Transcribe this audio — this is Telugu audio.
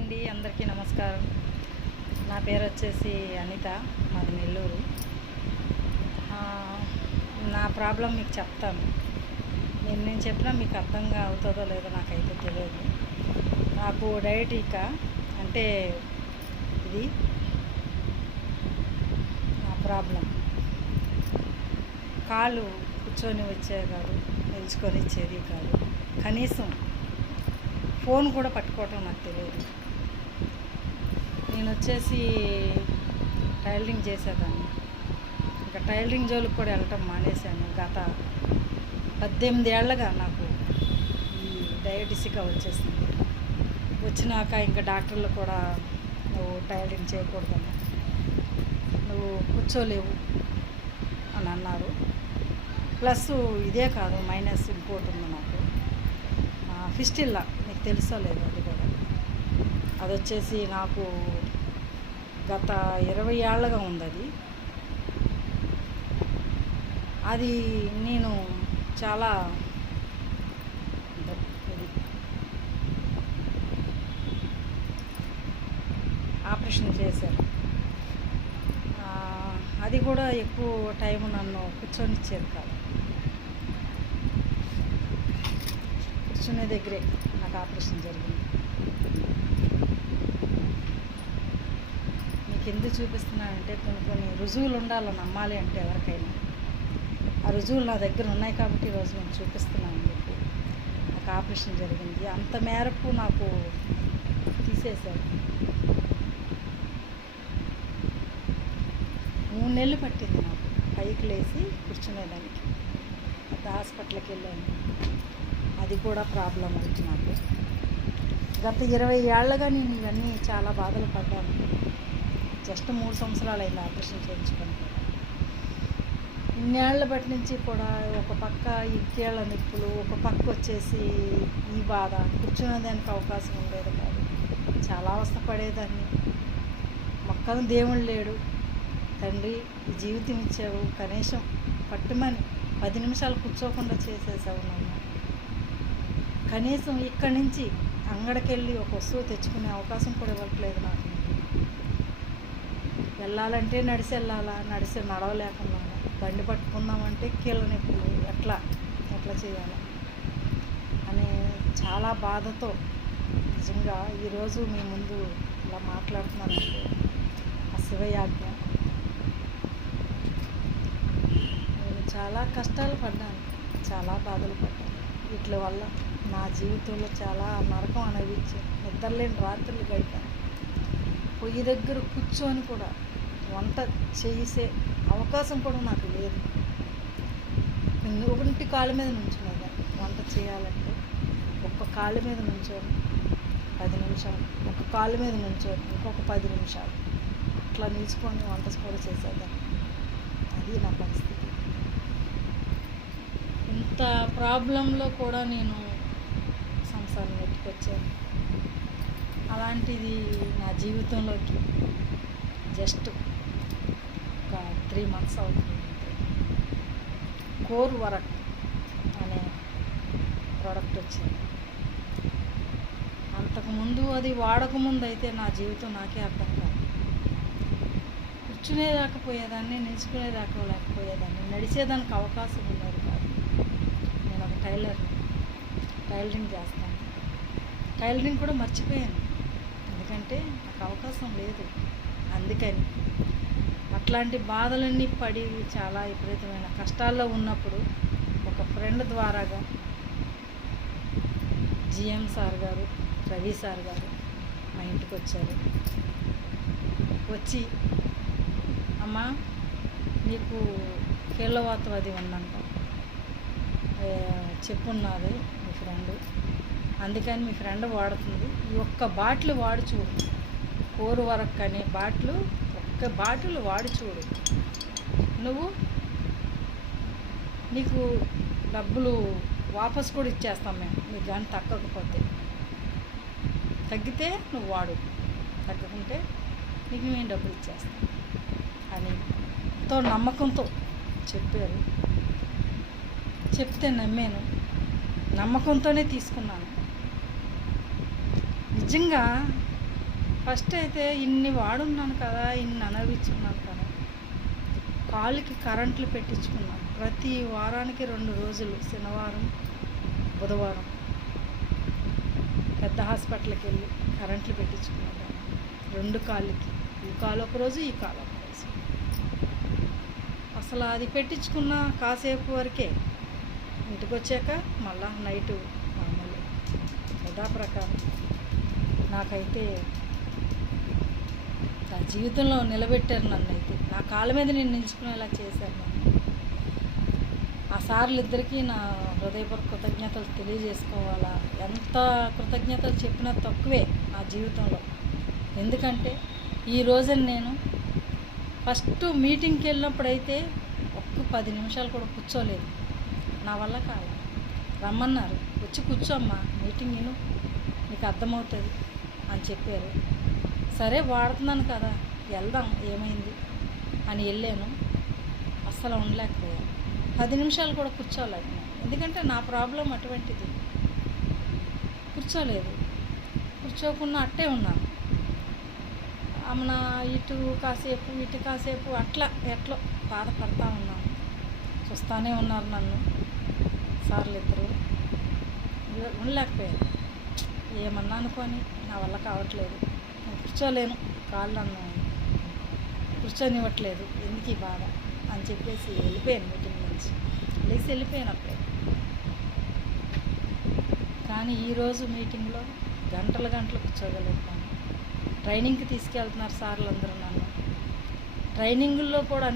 అండి అందరికీ నమస్కారం. నా పేరు వచ్చేసి అనిత మాది నెల్లూరు. నా ప్రాబ్లం మీకు చెప్తాను. నేను నేను చెప్పినా మీకు అర్థంగా అవుతుందో లేదో నాకైతే తెలియదు. నాకు డయటిక అంటే ఇది నా ప్రాబ్లం. కాలు కూర్చొని వచ్చేది కాదు నిల్చుకొని ఇచ్చేది కాదు. కనీసం ఫోన్ కూడా పట్టుకోవటం నాకు తెలియదు. నేను వచ్చేసి టైలరింగ్ చేసేదాన్ని. ఇంకా టైలరింగ్ జోలికి కూడా వెళ్ళటం మానేశాను. గత పద్దెనిమిది ఏళ్ళగా నాకు ఈ డయాబెటిస్గా వచ్చేసింది. వచ్చినాక ఇంకా డాక్టర్లు కూడా నువ్వు టైలరింగ్ చేయకూడదని నువ్వు కూర్చోలేవు అని అన్నారు. ప్లస్ ఇదే కాదు మైనస్ ఇంకోటి ఉంది నాకు. ఫిస్టిల్లా మీకు తెలుసో లేదు అది కూడా. అది వచ్చేసి నాకు గత ఇరవై ఏళ్ళగా ఉంది అది అది నేను చాలా ఆపరేషన్ చేశారు. అది కూడా ఎక్కువ టైం నన్ను కూర్చొనిచ్చేది కాదు. కూర్చునే దగ్గరే నాకు ఆపరేషన్ జరిగింది మీకు ఎందుకు చూపిస్తున్నానంటే కొన్ని కొన్ని రుజువులు ఉండాలని నమ్మాలి అంటే ఎవరికైనా. ఆ రుజువులు నా దగ్గర ఉన్నాయి కాబట్టి ఈరోజు నేను చూపిస్తున్నాను మీకు నాకు ఆపరేషన్ జరిగింది. అంత మేరకు నాకు తీసేశారు. మూడు నెలలు పట్టింది నాకు పైకి లేచి కూర్చునేదానికి. పెద్ద హాస్పిటల్కి వెళ్ళాను. అది కూడా ప్రాబ్లం అవుతుంది నాకు. గత ఇరవై ఏళ్ళగా నేను ఇవన్నీ చాలా బాధలు పడ్డాను. జస్ట్ మూడు సంవత్సరాలు అయింది ఆపరేషన్ చేయించుకొని. ఇన్నేళ్ళ బట్టి నుంచి కూడా ఒక పక్క ఈ కీళ్ళ నొప్పులు ఒక పక్క వచ్చేసి ఈ బాధ. కూర్చునేదానికి అవకాశం ఉండేది కాదు. చాలా అవస్థపడేదాన్ని మొక్కను దేవుడు లేడు. తండ్రి జీవితం ఇచ్చావు కనీసం పట్టుమని పది నిమిషాలు కూర్చోకుండా చేసేసావు నన్ను. కనీసం ఇక్కడి నుంచి అంగడికెళ్ళి ఒక వస్తువు తెచ్చుకునే అవకాశం కూడా ఇవ్వట్లేదు నాకు. వెళ్ళాలంటే నడిచి వెళ్ళాలా నడిచి నడవలేకుండా బండి పట్టుకుందామంటే కీళ్ళ నొప్పులు ఎట్లా ఎట్లా చేయాలి? అని చాలా బాధతో నిజంగా ఈరోజు మీ ముందు ఇలా మాట్లాడుతున్నానంటే ఆ శివయాజ్ఞ. నేను చాలా కష్టాలు పడ్డాను చాలా బాధలు పడ్డాను. వీటి వల్ల నా జీవితంలో చాలా నరకం అనిపించింది నిద్రలేని రాత్రులు గడిపాను. పొయ్యి దగ్గర కూర్చొని కూడా వంట చేసే అవకాశం కూడా నాకు లేదు. ఒకటి కాళ్ళ మీద నుంచున్నది వంట చేయాలంటే ఒక్క కాళ్ళ మీద నుంచొని పది నిమిషాలు. ఒక కాళ్ళ మీద నుంచొని ఇంకొక పది నిమిషాలు. అట్లా నిల్చుకొని వంట కూడా చేసేదాన్ని. అది నా పరిస్థితి. ఇంత ప్రాబ్లంలో కూడా నేను సంసారం ఎట్టుకొచ్చాను అలాంటిది నా జీవితంలోకి జస్ట్ ఒక త్రీ మంత్స్ అవుతుంది. కోర్ వరక్ అనే ప్రోడక్ట్ వచ్చింది. అంతకుముందు అది వాడకముందు అయితే నా జీవితం నాకే అర్థం కాదు. కూర్చునేదాకపోయేదాన్ని నిలుచుకునేదాకా లేకపోయేదాన్ని నడిచేదానికి అవకాశం ఉండేది కాదు. నేను ఒక టైలర్ని టైలరింగ్ చేస్తాను. టైలరింగ్ కూడా మర్చిపోయాను. అంటే నాకు అవకాశం లేదు. అందుకని అట్లాంటి బాధలన్నీ పడి చాలా విపరీతమైన కష్టాల్లో ఉన్నప్పుడు ఒక ఫ్రెండ్ ద్వారాగా జిఎం సార్ గారు రవి సార్ గారు మా ఇంటికి వచ్చారు. వచ్చి అమ్మా నీకు కీళ్ళవాతం అది ఉందంట. చెప్పున్నది మీ ఫ్రెండ్. అందుకని మీ ఫ్రెండ్ వాడుతుంది. ఈ ఒక్క బాటిల్ వాడి చూడు. కోరు వరకు అనే బాటిల్ ఒక్క బాటిల్ వాడి చూడు. నువ్వు నీకు డబ్బులు వాపస్ కూడా ఇచ్చేస్తాం మేము. నీకు కానీ తగ్గకపోతే. తగ్గితే నువ్వు వాడు. తగ్గకుంటే నీకు మేము డబ్బులు ఇచ్చేస్తాం అని ఎంతో నమ్మకంతో చెప్పారు. చెప్తే నమ్మాను. నమ్మకంతోనే తీసుకున్నాను. నిజంగా ఫస్ట్ అయితే ఇన్ని వాడున్నాను కదా ఇన్ని అనుభవించుకున్నాను కదా కాలుకి కరెంట్లు పెట్టించుకున్నాను. ప్రతి వారానికి రెండు రోజులు శనివారం బుధవారం పెద్ద హాస్పిటల్కి వెళ్ళి కరెంట్లు పెట్టించుకున్నాను రెండు కాళ్ళకి ఈ కాలు ఒక రోజు ఈ కాలు ఒక రోజు. అసలు అది పెట్టించుకున్న కాసేపు వరకే ఇంటికి వచ్చాక మళ్ళా నైటు మామూలు యథా ప్రకారం నాకైతే నా జీవితంలో నిలబెట్టారు నన్ను అయితే నా కాళ్ళ మీద నేను నిలుచుకునేలా చేశారు నన్ను. ఆ సార్లు ఇద్దరికీ నా హృదయపూర్వక కృతజ్ఞతలు తెలియజేసుకోవాలా? ఎంత కృతజ్ఞతలు చెప్పినా తక్కువే నా జీవితంలో. ఎందుకంటే ఈ రోజున నేను ఫస్ట్ మీటింగ్కి వెళ్ళినప్పుడైతే ఒక్క పది నిమిషాలు కూడా కూర్చోలేదు. నా వల్ల కాదు. రమ్మన్నారు. వచ్చి కూర్చోమ్మా. మీటింగ్ నేను నీకు అర్థమవుతుంది. అని చెప్పారు. సరే వాడుతున్నాను కదా వెళ్దాం ఏమైంది అని వెళ్ళాను. అస్సలు ఉండలేకపోయాను. పది నిమిషాలు కూడా కూర్చోలేదు. ఎందుకంటే నా ప్రాబ్లం అటువంటిది. కూర్చోలేదు. కూర్చోకుండా అట్టే ఉన్నాను. ఆమెన ఇటు కాసేపు ఇటు కాసేపు అట్లా ఎట్లో బాధపడతా ఉన్నాను. చూస్తానే ఉన్నారు నన్ను. సార్లు ఇద్దరు. ఉండలేకపోయారు ఏమన్నా అనుకొని నా వల్ల కావట్లేదు. నేను కూర్చోలేను. కాళ్ళు నన్ను కూర్చొనివ్వట్లేదు. ఎందుకు ఈ బాధ? అని చెప్పేసి వెళ్ళిపోయాను మీటింగ్ నుంచి. లేచి వెళ్ళిపోయాను అప్పుడే. కానీ ఈరోజు మీటింగ్లో గంటల గంటలు కూర్చోగలుగుతాను. ట్రైనింగ్కి తీసుకెళ్తున్నారు సార్లు అందరూ నన్ను. ట్రైనింగుల్లో కూడా